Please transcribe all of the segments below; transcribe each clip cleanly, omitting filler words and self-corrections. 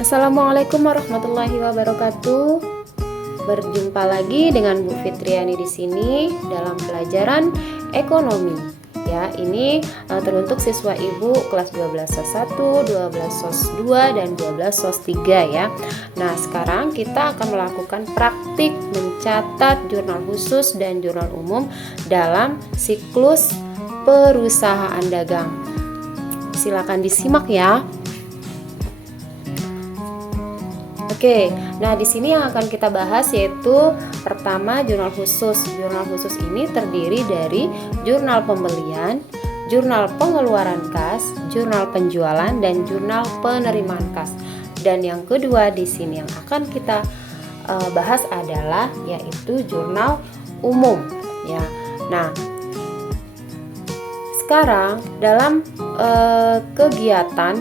Assalamualaikum warahmatullahi wabarakatuh. Berjumpa lagi dengan Bu Fitriani di sini dalam pelajaran ekonomi. Ya, ini teruntuk siswa ibu kelas 12 SOS 1, 12 SOS 2 dan 12 SOS 3 ya. Nah, sekarang kita akan melakukan praktik mencatat jurnal khusus dan jurnal umum dalam siklus perusahaan dagang. Silakan disimak ya. Oke, nah di sini yang akan kita bahas yaitu pertama jurnal khusus. Jurnal khusus ini terdiri dari jurnal pembelian, jurnal pengeluaran kas, jurnal penjualan dan jurnal penerimaan kas. Dan yang kedua di sini yang akan kita bahas adalah yaitu jurnal umum ya. Nah, sekarang dalam kegiatan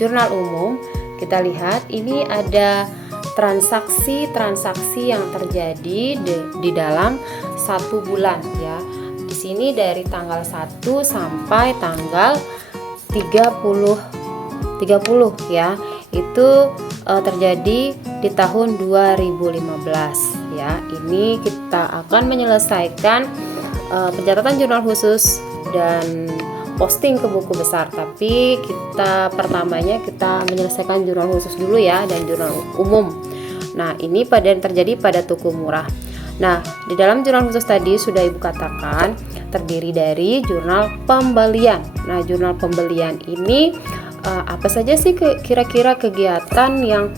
jurnal umum kita lihat ini ada transaksi-transaksi yang terjadi di dalam satu bulan ya. Di sini dari tanggal 1 sampai tanggal 30 ya. Itu terjadi di tahun 2015 ya. Ini kita akan menyelesaikan pencatatan jurnal khusus dan posting ke buku besar, tapi kita pertamanya kita menyelesaikan jurnal khusus dulu ya dan jurnal umum. Nah, ini pada yang terjadi pada tuku murah. Nah, di dalam jurnal khusus tadi sudah ibu katakan terdiri dari jurnal pembelian. Nah, jurnal pembelian ini apa saja sih kira-kira kegiatan yang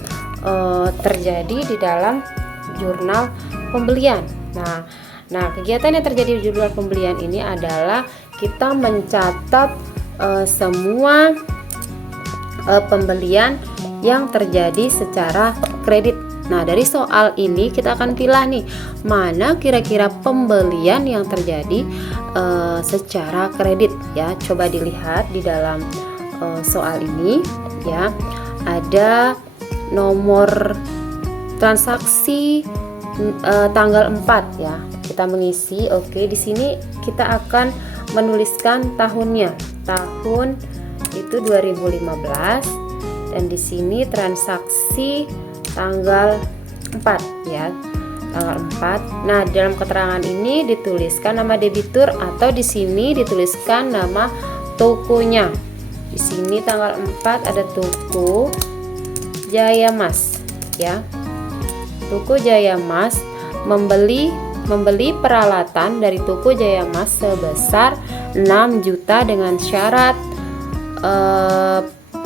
terjadi di dalam jurnal pembelian? Nah, kegiatan yang terjadi di jurnal pembelian ini adalah kita mencatat semua pembelian yang terjadi secara kredit. Nah, dari soal ini kita akan pilih nih mana kira-kira pembelian yang terjadi secara kredit ya. Coba dilihat di dalam soal ini ya. Ada nomor transaksi tanggal 4 ya. Kita mengisi. Oke, di sini kita akan menuliskan tahunnya. Tahun itu 2015 dan di sini transaksi tanggal 4 ya. Tanggal 4. Nah, dalam keterangan ini dituliskan nama debitur atau di sini dituliskan nama tokonya. Di sini tanggal 4 ada toko Jaya Mas ya. Toko Jaya Mas membeli peralatan dari toko Jaya Mas sebesar 6 juta dengan syarat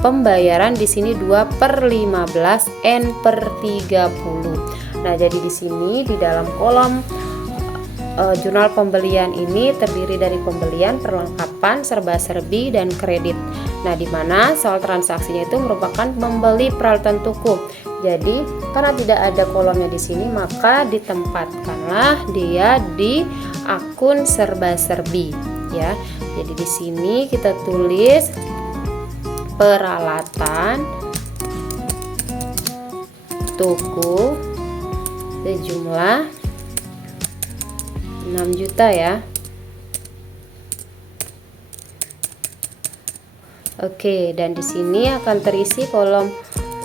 pembayaran di sini 2/15 N/30. Nah, jadi di sini di dalam kolom jurnal pembelian ini terdiri dari pembelian, perlengkapan, serba-serbi dan kredit. Nah, di mana soal transaksinya itu merupakan membeli peralatan toko. Jadi karena tidak ada kolomnya di sini, maka ditempatkanlah dia di akun serba-serbi ya. Jadi di sini kita tulis peralatan toko sejumlah 6 juta ya. Oke, dan di sini akan terisi kolom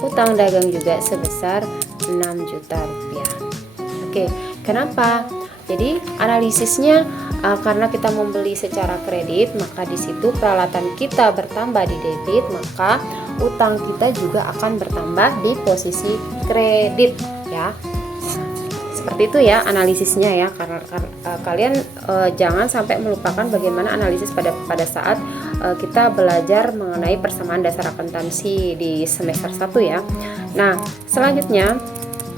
utang dagang juga sebesar 6 juta rupiah. Oke, kenapa? Jadi analisisnya karena kita membeli secara kredit, maka di situ peralatan kita bertambah di debit, maka utang kita juga akan bertambah di posisi kredit ya. Seperti itu ya analisisnya ya, karena kalian jangan sampai melupakan bagaimana analisis pada saat kita belajar mengenai persamaan dasar akuntansi di semester 1 ya. Nah, selanjutnya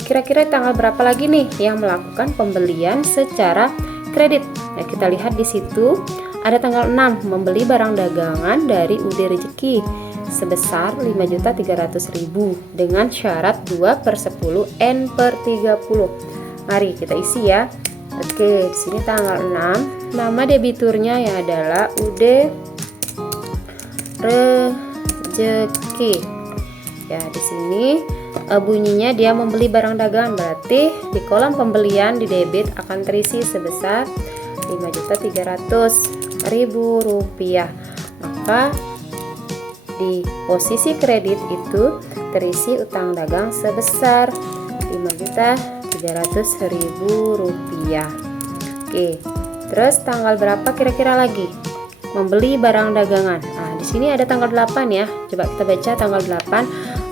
kira-kira tanggal berapa lagi nih yang melakukan pembelian secara kredit? Nah, kita lihat di situ ada tanggal 6 membeli barang dagangan dari UD Rezeki sebesar 5.300.000 dengan syarat 2/10 N/30. Mari kita isi ya. Oke, di sini tanggal 6, nama debiturnya ya adalah UD Rezeki. Ya, di sini bunyinya dia membeli barang dagangan, berarti di kolom pembelian di debit akan terisi sebesar 5.300.000 rupiah. Maka di posisi kredit itu terisi utang dagang sebesar Rp5.300.000. Oke, terus tanggal berapa kira-kira lagi membeli barang dagangan? Nah, di sini ada tanggal 8 ya. Coba kita baca tanggal 8.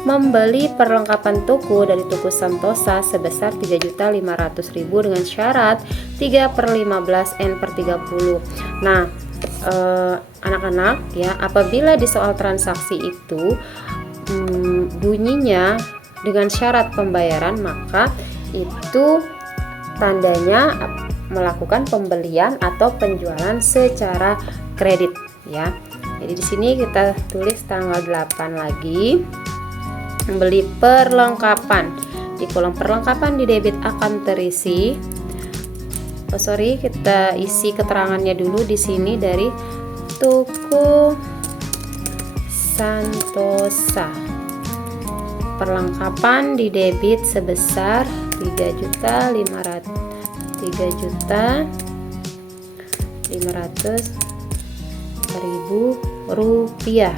Membeli perlengkapan toko dari toko Santosa sebesar Rp3.500.000 dengan syarat 3/15 N/30. Nah, anak-anak ya, apabila di soal transaksi itu bunyinya dengan syarat pembayaran, maka itu tandanya melakukan pembelian atau penjualan secara kredit ya. Jadi di sini kita tulis tanggal 8 lagi. Membeli perlengkapan, di kolom perlengkapan di debit akan terisi, kita isi keterangannya dulu di sini dari toko Santosa. Perlengkapan di debit sebesar Rp3.500.000.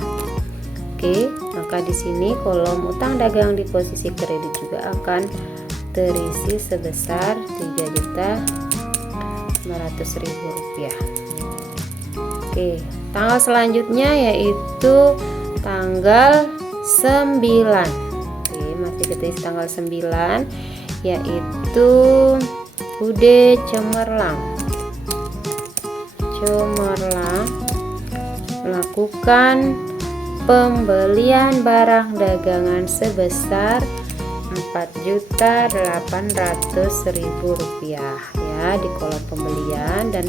Oke, maka di sini kolom utang dagang di posisi kredit juga akan terisi sebesar Rp3.500.000. Oke, tanggal selanjutnya yaitu tanggal 9. Oke, masih kita isi tanggal 9, yaitu Bude Cemerlang melakukan pembelian barang dagangan sebesar Rp4.800.000 ya, di kolom pembelian, dan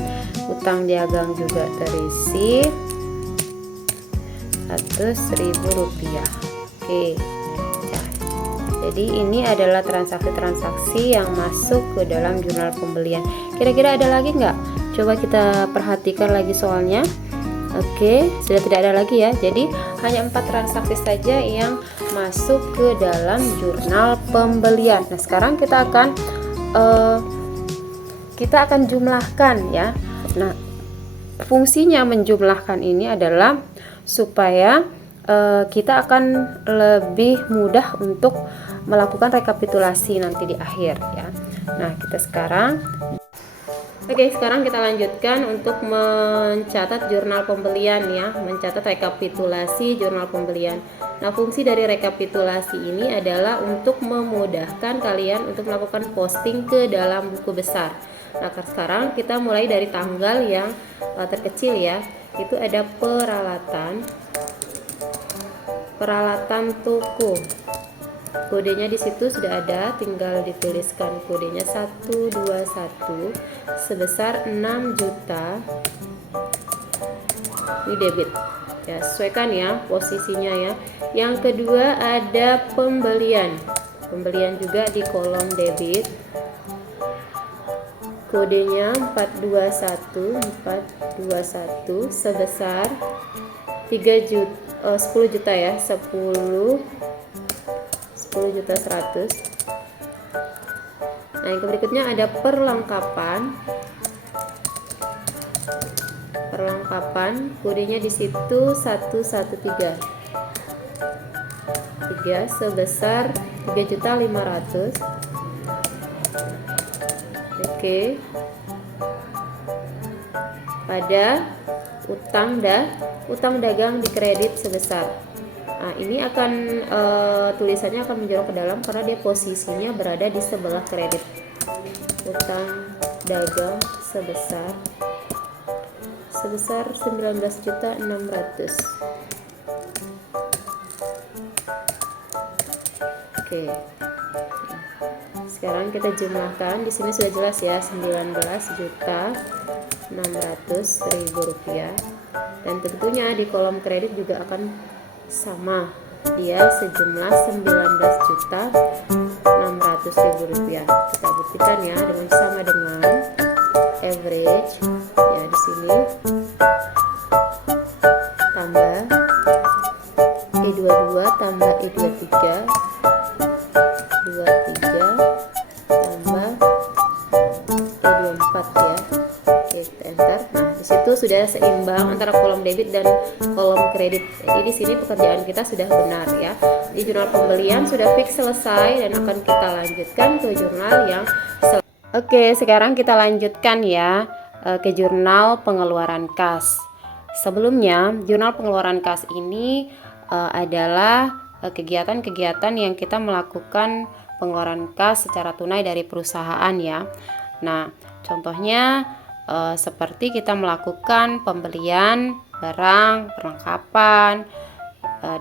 utang dagang juga terisi Rp100.000. Oke, jadi ini adalah transaksi-transaksi yang masuk ke dalam jurnal pembelian. Kira-kira ada lagi nggak? Coba kita perhatikan lagi soalnya. Oke, sudah tidak ada lagi ya. Jadi hanya 4 transaksi saja yang masuk ke dalam jurnal pembelian. Nah, sekarang kita akan jumlahkan ya. Nah, fungsinya menjumlahkan ini adalah supaya kita akan lebih mudah untuk melakukan rekapitulasi nanti di akhir ya. Nah, sekarang kita lanjutkan untuk mencatat jurnal pembelian ya, mencatat rekapitulasi jurnal pembelian. Nah, fungsi dari rekapitulasi ini adalah untuk memudahkan kalian untuk melakukan posting ke dalam buku besar. Nah, sekarang kita mulai dari tanggal yang terkecil ya. Itu ada peralatan toko. Kodenya di situ sudah ada, tinggal dituliskan kodenya 121 sebesar 6 juta. Ini debit. Ya, sesuaikan ya posisinya ya. Yang kedua ada pembelian. Pembelian juga di kolom debit. Kodenya 421 sebesar 10 juta ya, 10.100.000. Nah, yang berikutnya ada perlengkapan. Kodenya di situ 113 sebesar 3.500.000. Oke. Pada utang dagang di kredit sebesar. Nah, ini akan tulisannya akan menjorok ke dalam karena dia posisinya berada di sebelah kredit. Utang dagang sebesar 19.600.000. Oke. Sekarang kita jumlahkan. Di sini sudah jelas ya, 19.600.000 dan tentunya di kolom kredit juga akan sama, dia sejumlah 19.600.000. Kita buktikan ya dengan sama dengan average ya, di sini tambah E22 tambah E23 tambah E24 ya. Oke, kita enter. Nah, di situ sudah seimbang antara kolom debit dan kolom kredit. Jadi di sini pekerjaan kita sudah benar ya. Di jurnal pembelian sudah fix selesai dan akan kita lanjutkan ke jurnal yang Oke, sekarang kita lanjutkan ya ke jurnal pengeluaran kas. Sebelumnya, jurnal pengeluaran kas ini adalah kegiatan-kegiatan yang kita melakukan pengeluaran kas secara tunai dari perusahaan ya. Nah, contohnya seperti kita melakukan pembelian barang, perlengkapan,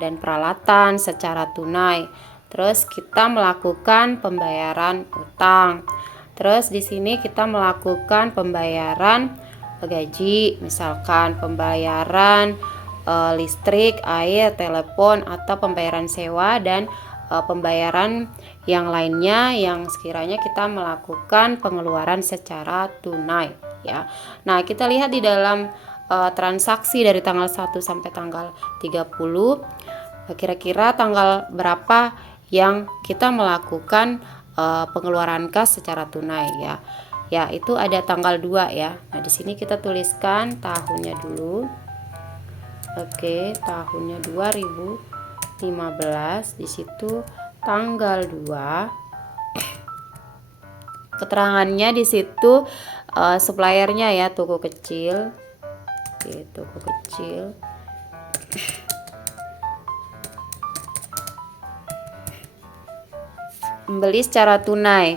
dan peralatan secara tunai. Terus kita melakukan pembayaran utang. Terus di sini kita melakukan pembayaran gaji, misalkan pembayaran listrik, air, telepon, atau pembayaran sewa dan pembayaran yang lainnya yang sekiranya kita melakukan pengeluaran secara tunai ya. Nah, kita lihat di dalam transaksi dari tanggal 1 sampai tanggal 30, kira-kira tanggal berapa yang kita melakukan pengeluaran kas secara tunai ya. Ya, itu ada tanggal 2 ya. Nah, di sini kita tuliskan tahunnya dulu. Oke, tahunnya 2015. Di situ tanggal 2. Keterangannya di situ suppliernya ya, toko kecil. Oke, toko kecil. Membeli secara tunai.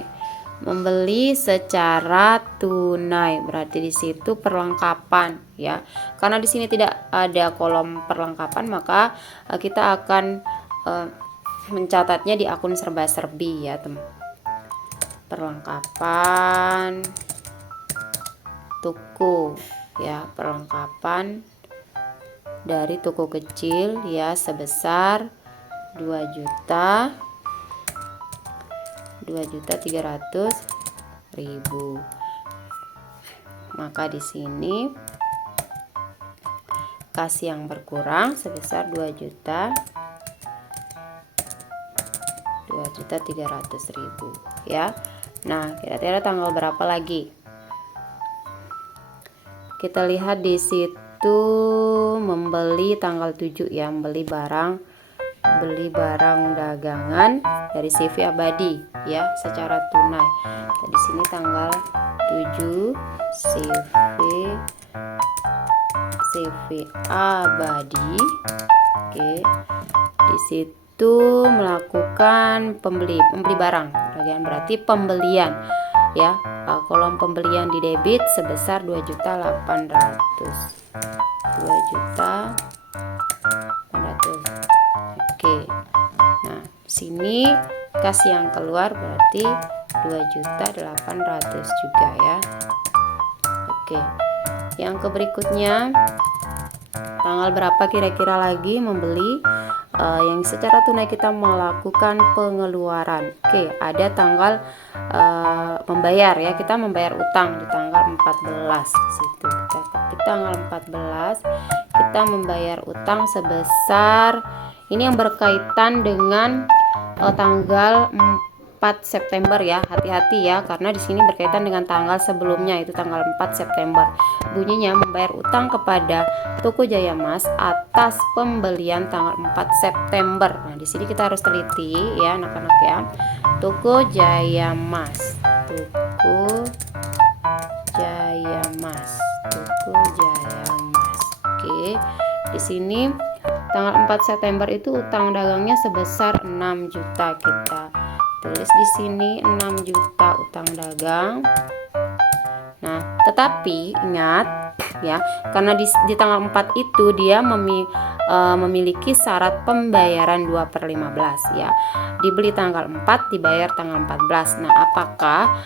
Membeli secara tunai berarti di situ perlengkapan ya. Karena di sini tidak ada kolom perlengkapan, maka kita akan mencatatnya di akun serba-serbi ya, teman. Perlengkapan toko ya, perlengkapan dari toko kecil ya sebesar 2.300.000. Maka di sini kas yang berkurang sebesar 2.300.000 ya. Nah, kira-kira tanggal berapa lagi? Kita lihat di situ membeli tanggal 7 ya, beli barang dagangan dari CV Abadi ya secara tunai. Di sini tanggal 7 CV Abadi. Oke. Di situ melakukan pembeli barang dagangan berarti pembelian ya. Kolom pembelian di debit sebesar 2.800.000. Oke. Nah, sini kas yang keluar berarti 2.800.000 juga ya. Oke. Yang berikutnya tanggal berapa kira-kira lagi membeli yang secara tunai kita melakukan pengeluaran. Oke, ada tanggal membayar ya, kita membayar utang di tanggal 14 di situ. Kita ketik tanggal 14, kita membayar utang sebesar, ini yang berkaitan dengan tanggal 4 September ya. Hati-hati ya, karena di sini berkaitan dengan tanggal sebelumnya, itu tanggal 4 September. Bunyinya membayar utang kepada Toko Jaya Mas atas pembelian tanggal 4 September. Nah, di sini kita harus teliti ya anak-anak ya. Toko Jaya Mas. Toko Jaya Mas. Toko Jaya Mas. Oke. Di sini tanggal 4 September itu utang dagangnya sebesar 6 juta. Kita tulis di sini 6 juta utang dagang. Nah, tetapi ingat ya, karena di tanggal 4 itu dia memiliki syarat pembayaran 2/15 ya. Dibeli tanggal 4, dibayar tanggal 14. Nah, apakah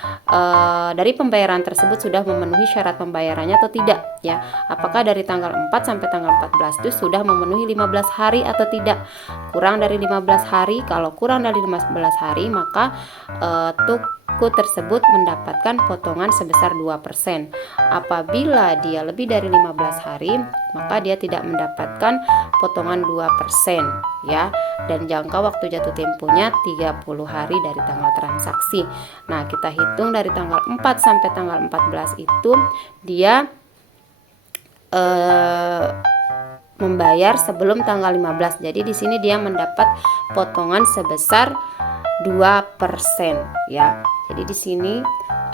dari pembayaran tersebut sudah memenuhi syarat pembayarannya atau tidak ya? Apakah dari tanggal 4 sampai tanggal 14 itu sudah memenuhi 15 hari atau tidak? Kurang dari 15 hari, kalau kurang dari 15 hari maka toko tersebut mendapatkan potongan sebesar 2%. Apabila dia lebih dari 15 hari, maka dia tidak mendapatkan potongan 2% ya. Dan jangka waktu jatuh temponya 30 hari dari tanggal transaksi. Nah, kita hitung dari tanggal 4 sampai tanggal 14 itu dia membayar sebelum tanggal 15. Jadi di sini dia mendapat potongan sebesar 2% ya. Jadi di sini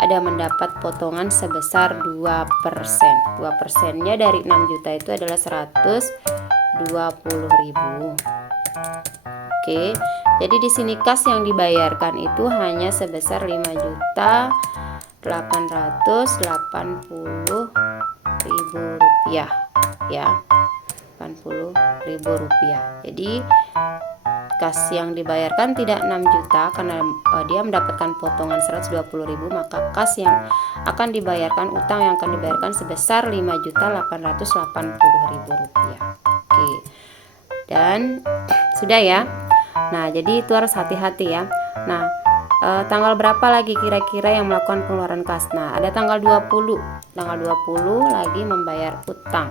ada mendapat potongan sebesar 2%. 2%-nya dari 6 juta itu adalah 120.000. Oke. Jadi di sini kas yang dibayarkan itu hanya sebesar 5.880.000 rupiah ya. 80.000 rupiah. Jadi kas yang dibayarkan tidak 6 juta karena dia mendapatkan potongan 120.000, maka kas yang akan dibayarkan, utang yang akan dibayarkan sebesar 5.880.000 rupiah. Oke. Dan sudah ya. Nah, jadi itu harus hati-hati ya. Nah, tanggal berapa lagi kira-kira yang melakukan pengeluaran kas? Nah, ada tanggal 20. Tanggal 20 lagi membayar utang.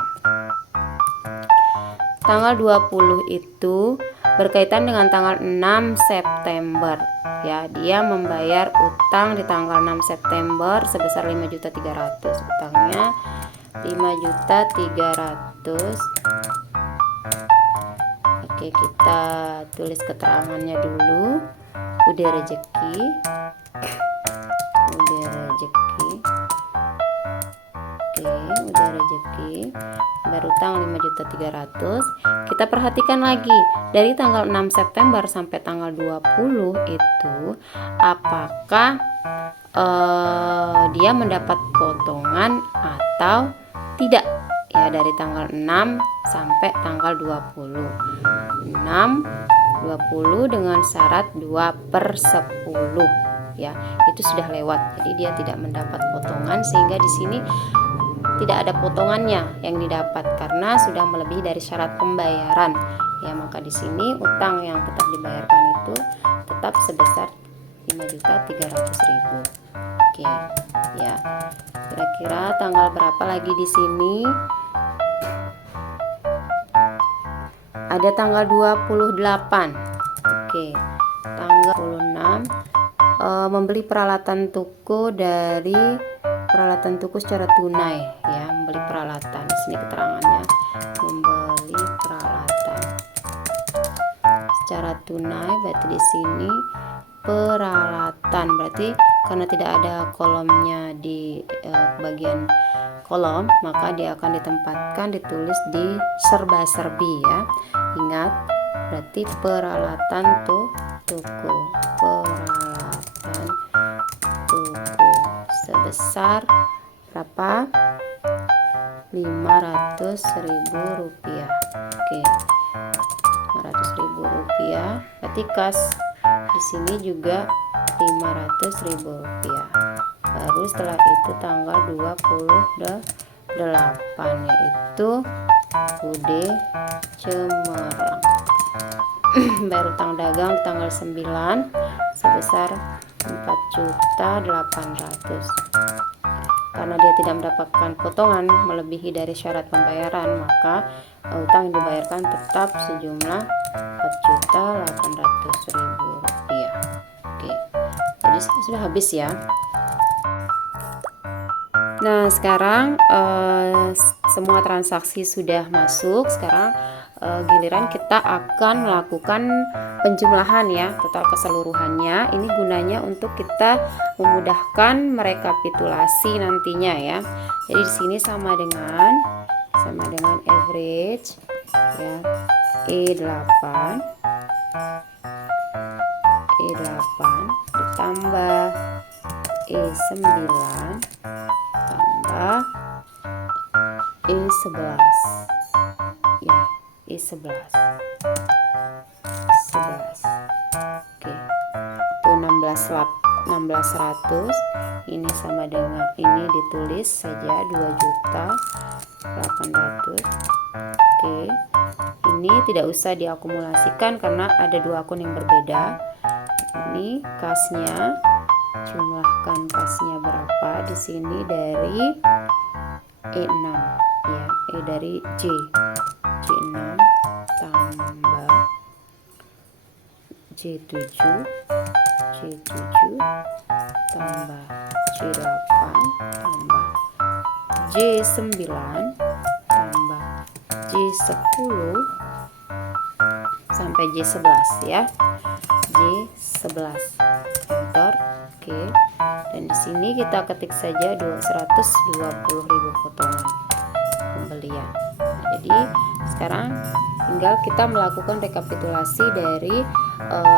Tanggal 20 itu berkaitan dengan tanggal 6 September ya. Dia membayar utang di tanggal 6 September sebesar 5.300.000. Utangnya 5.300.000. Oke, kita tulis keterangannya dulu. Udah rezeki. Udah rezeki. Berutang 5.300.000. Kita perhatikan lagi dari tanggal 6 September sampai tanggal 20 itu apakah dia mendapat potongan atau tidak ya, dari tanggal 6 sampai tanggal 20. 20 dengan syarat 2/10 ya, itu sudah lewat. Jadi dia tidak mendapat potongan, sehingga di sini tidak ada potongannya yang didapat karena sudah melebihi dari syarat pembayaran ya. Maka di sini utang yang tetap dibayarkan itu tetap sebesar 5.300.000. Oke ya. Kira-kira tanggal berapa lagi di sini? Ada tanggal 28. Oke, tanggal 26 membeli peralatan toko dari peralatan toko secara tunai ya, membeli peralatan. Di sini keterangannya membeli peralatan secara tunai, berarti di sini peralatan, berarti karena tidak ada kolomnya di bagian kolom, maka dia akan ditempatkan, ditulis di serba-serbi ya. Ingat, berarti peralatan toko, peralatan toko sebesar berapa? 500.000 rupiah. Oke, 500.000 rupiah. Berarti kas di sini juga 500.000 rupiah. Baru setelah itu tanggal 28 yaitu Bude Cemerlang. Bayar utang dagang di tanggal 9 sebesar 4.800.000. Karena dia tidak mendapatkan potongan melebihi dari syarat pembayaran, maka utang yang dibayarkan tetap sejumlah 4.800.000 rupiah. Oke, jadi sudah habis ya. Nah, sekarang semua transaksi sudah masuk. Sekarang giliran kita akan melakukan penjumlahan ya, total keseluruhannya. Ini gunanya untuk kita memudahkan merekapitulasi nantinya ya. Jadi di sini sama dengan average ya, E8 ditambah E9 tambah E11 ya, E11. Oke, itu 16.100. Ini sama dengan, ini ditulis saja 2.800.000. Oke, ini tidak usah diakumulasikan karena ada dua akun yang berbeda. Ini kasnya, jumlahkan kasnya berapa di sini dari E6 ya, dari J6 tambah J7 tambah J8 tambah J9 tambah J10 sampai J11 ya. J11 enter. Oke. Dan di sini kita ketik saja 120.000 potongan pembelian. Nah, jadi sekarang tinggal kita melakukan rekapitulasi dari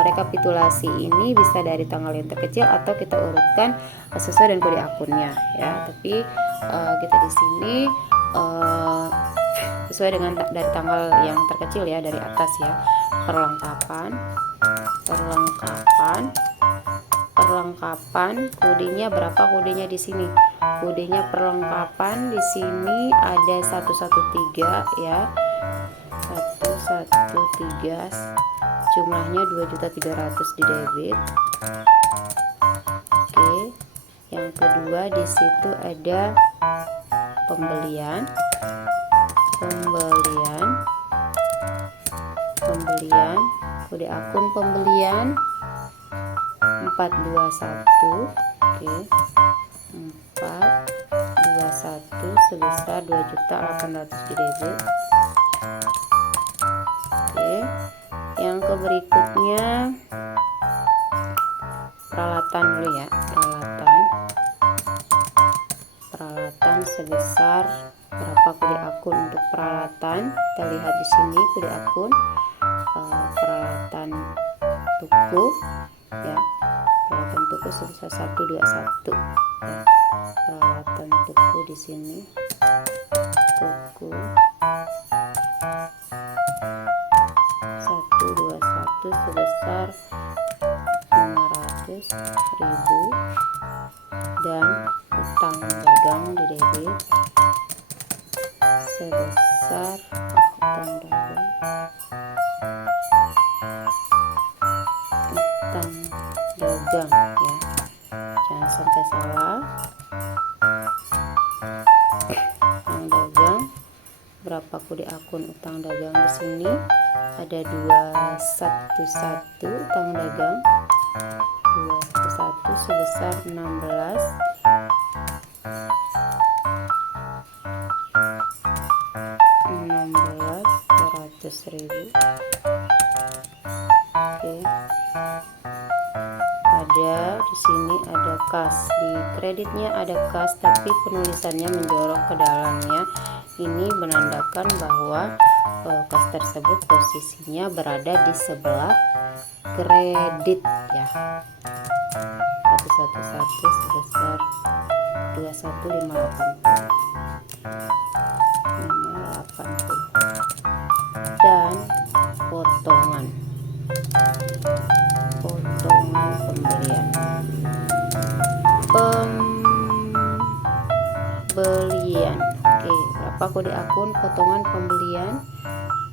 rekapitulasi ini bisa dari tanggal yang terkecil atau kita urutkan sesuai dengan kode akunnya ya. Tapi kita di sini sesuai dengan dari tanggal yang terkecil ya, dari atas ya. Perlengkapan kodenya berapa? Kodenya di sini. Kodenya perlengkapan di sini ada 113 ya. 113 jumlahnya 2.300.000 di debit. Oke. Yang kedua di situ ada pembelian kode akun pembelian 421. Oke. 421 sebesar 2.800.000 di debit. Oke. Yang berikutnya peralatan dulu ya. Peralatan sebesar berapa kode akun untuk peralatan? Kita lihat di sini kode akun peralatan tuku ya. Peralatan tuku sebesar 121 ya. Peralatan tuku di sini tuku 121 sebesar 500.000 dan utang dagang di debit sebesar utang dagang ya, jangan sampai salah. Utang dagang berapa kode akun utang dagang di sini? Ada 211 utang dagang 211 sebesar 16.200.000. Oke. Ada di sini ada kas, di kreditnya ada kas tapi penulisannya menjorok ke dalamnya. Ini menandakan bahwa kas tersebut posisinya berada di sebelah kredit ya. 111 sebesar 21.580 dan potongan pembelian Oke, berapa kode akun potongan pembelian?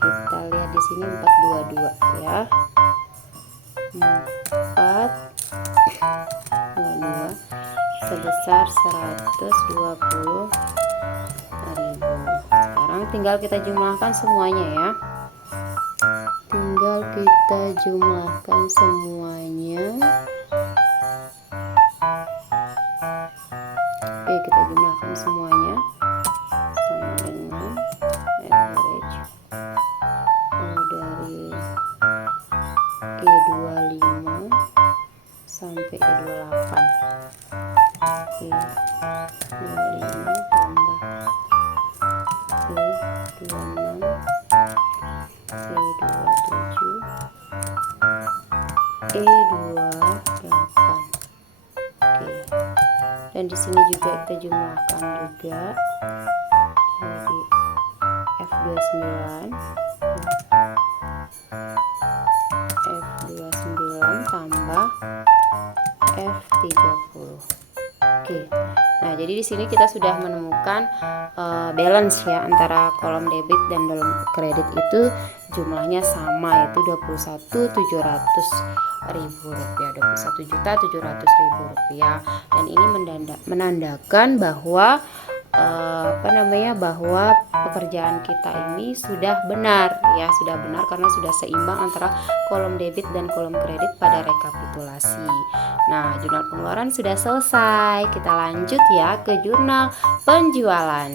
Kita lihat di sini 422 ya. 422 sebesar 120.000. Sekarang tinggal kita jumlahkan semuanya ya. Oke, kita jumlahkan semuanya sama dengan average dari E25 sampai E28. Oke, 25 tambah E26 E27 E28. Oke. Dan di sini juga kita jumlahkan juga dari F29 tambah F30. Oke. Nah, jadi di sini kita sudah menemukan balance ya antara kolom debit dan dalam kredit itu jumlahnya sama, yaitu 21.700.000 rupiah, 21.700.000 rupiah. Dan ini menandakan bahwa bahwa pekerjaan kita ini sudah benar ya, karena sudah seimbang antara kolom debit dan kolom kredit pada rekapitulasi. Nah, jurnal pengeluaran sudah selesai. Kita lanjut ya ke jurnal penjualan.